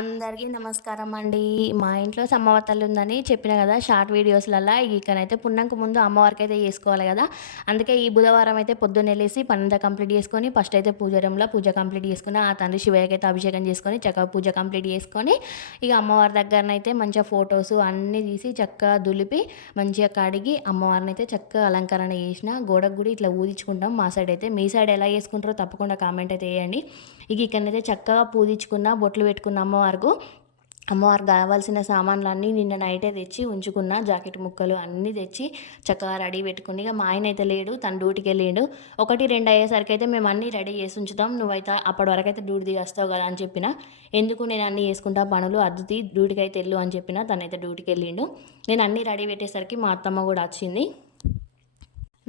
అందరికీ నమస్కారం అండి. మా ఇంట్లో సమ్మవతలు ఉందని చెప్పిన కదా షార్ట్ వీడియోస్లలో ఇక్కడైతే పున్నంకు ముందు అమ్మవారికి అయితే చేసుకోవాలి కదా. అందుకే ఈ బుధవారం అయితే పొద్దున్న వెళ్ళేసి పనంతా కంప్లీట్ చేసుకొని ఫస్ట్ అయితే పూజ రూమ్లో పూజ కంప్లీట్ చేసుకుని ఆ తండ్రి శివయ్యకి అయితే అభిషేకం చేసుకొని చక్కగా పూజ కంప్లీట్ చేసుకొని ఇక అమ్మవారి దగ్గరనైతే మంచిగా ఫొటోస్ అన్నీ తీసి చక్కగా దులిపి మంచిగా కడిగి అమ్మవారిని అయితే చక్కగా అలంకరణ చేసిన గోడకు కూడా ఇట్లా ఊదించుకుంటాం. మా సైడ్ అయితే మీ సైడ్ ఎలా చేసుకుంటారో తప్పకుండా కామెంట్ అయితే వేయండి ఇక ఇక్కడనైతే చక్కగా పూజించుకున్న బొట్లు పెట్టుకున్న అమ్మవారికి అమ్మవారు కావాల్సిన సామాన్లు నిన్న నైటే తెచ్చి ఉంచుకున్న జాకెట్ ముక్కలు అన్నీ తెచ్చి చక్కగా రెడీ పెట్టుకుని ఇక మా ఆయన అయితే లేడు తన డ్యూటీకి వెళ్ళాడు ఒకటి రెండు అయ్యేసరికి అయితే మేము అన్నీ రెడీ చేసి ఉంచుతాం. నువ్వైతే అప్పటి వరకు అయితే డ్యూటీ వస్తావు కదా అని చెప్పిన. ఎందుకు నేను అన్నీ చేసుకుంటా పనులు? అద్దుతి డ్యూటీకి అయితే వెళ్ళు అని చెప్పిన. తనైతే డ్యూటీకి వెళ్ళిండు. నేను అన్నీ రెడీ పెట్టేసరికి మా అత్తమ్మ కూడా వచ్చింది.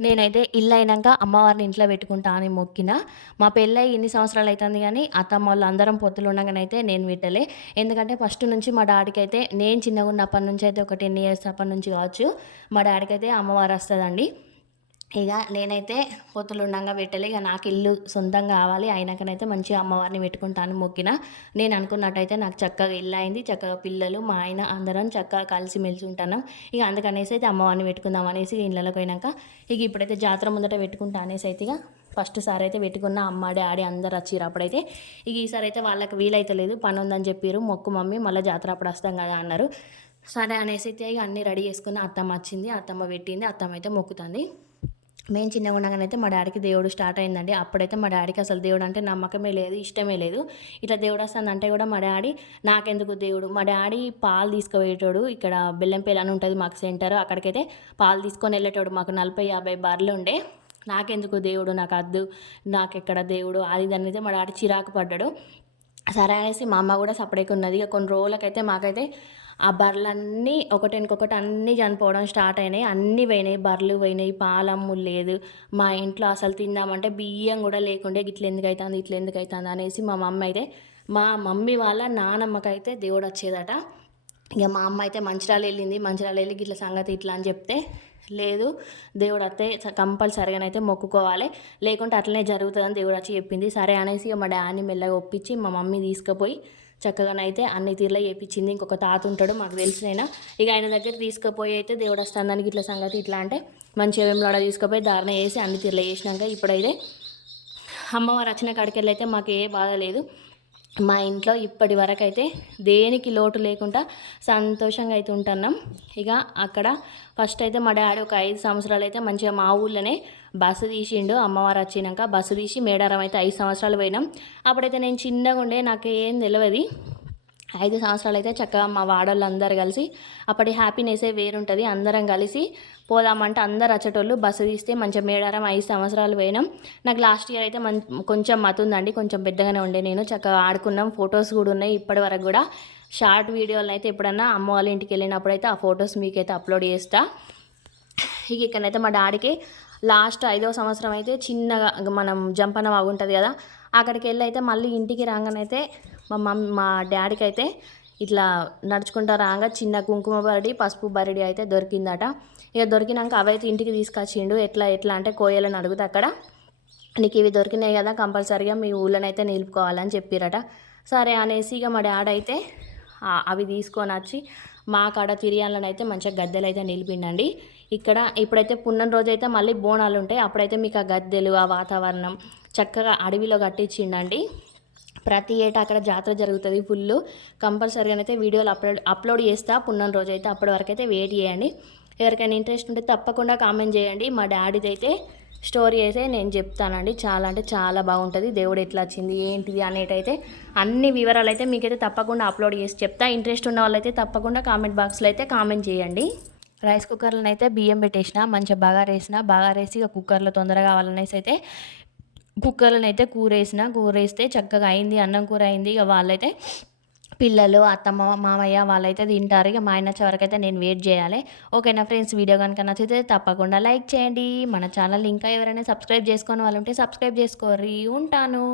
నేనైతే ఇల్లు అయినాక అమ్మవారిని ఇంట్లో పెట్టుకుంటా అని మొక్కిన. మా పెళ్ళై ఎన్ని సంవత్సరాలు అవుతుంది కానీ అత్తమ్మ వాళ్ళు అందరం పొత్తులు ఉండగానైతే నేను విట్టలే ఎందుకంటే ఫస్ట్ నుంచి మా డాడీకి అయితే నేను చిన్నగా ఉన్నప్పటి నుంచి అయితే ఒక టెన్ ఇయర్స్ అప్పటి నుంచి కావచ్చు మా డాడీకి అయితే అమ్మవారు వస్తుందండి. ఇక నేనైతే పొత్తులుండంగా పెట్టలే. ఇక నాకు ఇల్లు సొంతంగా కావాలి. అయినాకనైతే మంచిగా అమ్మవారిని పెట్టుకుంటాను మొక్కిన. నేను అనుకున్నట్టయితే నాకు చక్కగా ఇల్లు అయింది. చక్కగా పిల్లలు మా ఆయన అందరం చక్కగా కలిసి మెలిసి ఉంటాను ఇక అందుకనేసి అయితే అమ్మవారిని పెట్టుకుందాం అనేసి ఇళ్ళలోకి పోయినాక ఇక ఇప్పుడైతే జాతర ముందట పెట్టుకుంటా అనేసి అయితే ఇక ఫస్ట్ సారి అయితే పెట్టుకున్న అమ్మ డాడీ అందరు వచ్చిరు అప్పుడైతే. ఇక ఈసారి అయితే వాళ్ళకి వీలైతే లేదు పని ఉందని చెప్పారు మొక్కు మమ్మీ మళ్ళీ జాతర అప్పుడు వస్తాం కదా అన్నారు. సరే అనేసి అయితే ఇక అన్నీ రెడీ చేసుకున్న అత్తమ్మ వచ్చింది. అత్తమ్మ పెట్టింది. అత్తమ్మ అయితే మొక్కుతుంది. మేము చిన్నగా ఉండగానైతే మా డాడీకి దేవుడు స్టార్ట్ అయిందండి. అప్పుడైతే మా డాడీకి అసలు దేవుడు అంటే నమ్మకమే లేదు ఇష్టమే లేదు. ఇట్లా దేవుడు వస్తుందంటే కూడా మా డాడీ నాకెందుకు దేవుడు? మా డాడీ పాలు తీసుకుపోయేటోడు ఇక్కడ బెల్లంపేలు అని ఉంటుంది మాకు సెంటర్. అక్కడికైతే పాలు తీసుకొని వెళ్ళేటోడు మాకు నలభై యాభై బర్రెలు ఉండే. నాకెందుకు దేవుడు? నాకు అద్దు. నాకు ఎక్కడ దేవుడు? అది దాని అయితే మా డాడీ చిరాకు పడ్డాడు. సరే అనేసి మా అమ్మ కూడా సపరేట్గా ఉన్నది. ఇక కొన్ని రోజులకైతే మాకైతే ఆ బర్రెలన్నీ ఒకటికొకటి అన్నీ చనిపోవడం స్టార్ట్ అయినాయి. అన్నీ పోయినాయి. బర్రెలు పోయినాయి. పాలమ్ము లేదు. మా ఇంట్లో అసలు తిందామంటే బియ్యం కూడా లేకుండే ఇట్లా ఎందుకు అవుతుంది ఇట్లా ఎందుకు అవుతుంది అనేసి మా మమ్మీ అయితే మా మమ్మీ వాళ్ళ నానమ్మకైతే దేవుడు వచ్చేదట. ఇక మా అమ్మ అయితే మంచిరాలు వెళ్ళింది. మంచిరాలు వెళ్ళి ఇట్లా సంగతి ఇట్లా అని చెప్తే లేదు దేవుడు అత్తే కంపల్సరీగానైతే మొక్కుకోవాలి. లేకుంటే అట్లనే జరుగుతుందని దేవుడు వచ్చి చెప్పింది. సరే అనేసి మా డాడీని మెల్లగా ఒప్పించి మా మమ్మీ తీసుకుపోయి చక్కగానైతే అన్ని తీర్లా చేయించింది ఇంకొక తాత ఉంటాడు మాకు తెలిసినైనా ఇక ఆయన దగ్గర తీసుకుపోయి అయితే దేవుడు వస్తానికి ఇట్లా సంగతి ఇట్లా అంటే మంచిగా వేమలాడ తీసుకుపోయి దారిన వేసి అన్ని తీరులో చేసినాక ఇప్పుడైతే అమ్మవారు వచ్చిన కాడికి అయితే మాకు ఏ బాధ లేదు. మా ఇంట్లో ఇప్పటి వరకు అయితే దేనికి లోటు లేకుండా సంతోషంగా అయితే ఉంటున్నాం. ఇక అక్కడ ఫస్ట్ అయితే మా డాడీ ఒక ఐదు సంవత్సరాలు అయితే మంచిగా మా ఊళ్ళోనే బస్సు తీసిండు. అమ్మవారు వచ్చినాక బస్సు తీసి మేడారం అయితే ఐదు సంవత్సరాలు పోయినాం. అప్పుడైతే నేను చిన్నగా ఉండే నాకు ఏం తెలియదు ఐదు సంవత్సరాలు అయితే చక్కగా మా వాడోళ్ళు అందరు కలిసి అప్పటి హ్యాపీనెస్సే వేరుంటుంది. అందరం కలిసి పోదామంటే అందరు వచ్చేటోళ్ళు బస్సు తీస్తే మంచిగా మేడారం ఐదు సంవత్సరాలు పోయినాం. నాకు లాస్ట్ ఇయర్ అయితే మం కొంచెం మతుందండి. కొంచెం పెద్దగానే ఉండే నేను. చక్కగా ఆడుకున్నాం. ఫొటోస్ కూడా ఉన్నాయి ఇప్పటి వరకు కూడా. షార్ట్ వీడియోలు అయితే ఎప్పుడన్నా అమ్మ వాళ్ళ ఇంటికి వెళ్ళినప్పుడు అయితే ఆ ఫొటోస్ మీకైతే అప్లోడ్ చేస్తా. ఇక ఇక్కడైతే మా డాడీకి లాస్ట్ ఐదో సంవత్సరం అయితే చిన్నగా మనం జంపన బాగుంటుంది కదా అక్కడికి వెళ్ళి అయితే మళ్ళీ ఇంటికి రాగానైతే మా మమ్మీ మా డాడీకి అయితే ఇట్లా నడుచుకుంటా రాగా చిన్న కుంకుమ బరడి పసుపు బరడి అయితే దొరికిందట. ఇక దొరికినాక అవైతే ఇంటికి తీసుకొచ్చిండు. ఎట్లా ఎట్లా అంటే కోయలని అడుగుతా అక్కడ. నీకు ఇవి దొరికినాయి కదా కంపల్సరీగా మీ ఊళ్ళోనైతే నిలుపుకోవాలని చెప్పిరట. సరే అనేసి ఇక మా డాడీ అయితే అవి తీసుకొని వచ్చి మా కాడ తిరియాలను అయితే మంచిగా గద్దెలు అయితే నిలిపిండండి. ఇక్కడ ఇప్పుడైతే పున్నం రోజు అయితే మళ్ళీ బోనాలు ఉంటాయి అప్పుడైతే మీకు ఆ గద్దెలు ఆ వాతావరణం చక్కగా అడవిలో కట్టించిండండి. ప్రతి ఏటా అక్కడ జాతర జరుగుతుంది ఫుల్. కంపల్సరీగా అయితే వీడియోలు అప్లోడ్ అప్లోడ్ చేస్తా. పున్నం రోజు అయితే అప్పటి వరకు అయితే వెయిట్ చేయండి. ఎవరికైనా ఇంట్రెస్ట్ ఉంటే తప్పకుండా కామెంట్ చేయండి. మా డాడీది అయితే స్టోరీ అయితే నేను చెప్తానండి. చాలా అంటే చాలా బాగుంటుంది. దేవుడు ఎట్లా వచ్చింది ఏంటిది అనేటైతే అన్ని వివరాలు అయితే మీకైతే తప్పకుండా అప్లోడ్ చేసి చెప్తా. ఇంట్రెస్ట్ ఉన్న వాళ్ళైతే తప్పకుండా కామెంట్ బాక్స్లో అయితే కామెంట్ చేయండి. రైస్ కుక్కర్లను అయితే బియ్యం పెట్టేసిన మంచిగా బాగా రేసిన బాగా వేసి ఇక కుక్కర్లో తొందరగా కావాలనేసి అయితే కుక్కర్లను అయితే కూర వేసిన కూర వేస్తే చక్కగా అయింది అన్నం కూర అయింది. ఇక వాళ్ళైతే పిల్లలు అత్తమ్మ మామయ్య వాళ్ళైతే తింటారు. ఇక మా ఆయన వరకు అయితే నేను వెయిట్ చేయాలి. ఓకేనా ఫ్రెండ్స్? వీడియో కనుక నచ్చితే తప్పకుండా లైక్ చేయండి. మన ఛానల్ ఇంకా ఎవరైనా సబ్స్క్రైబ్ చేసుకొని వాళ్ళు ఉంటే సబ్స్క్రైబ్ చేసుకోర్రి. ఉంటాను.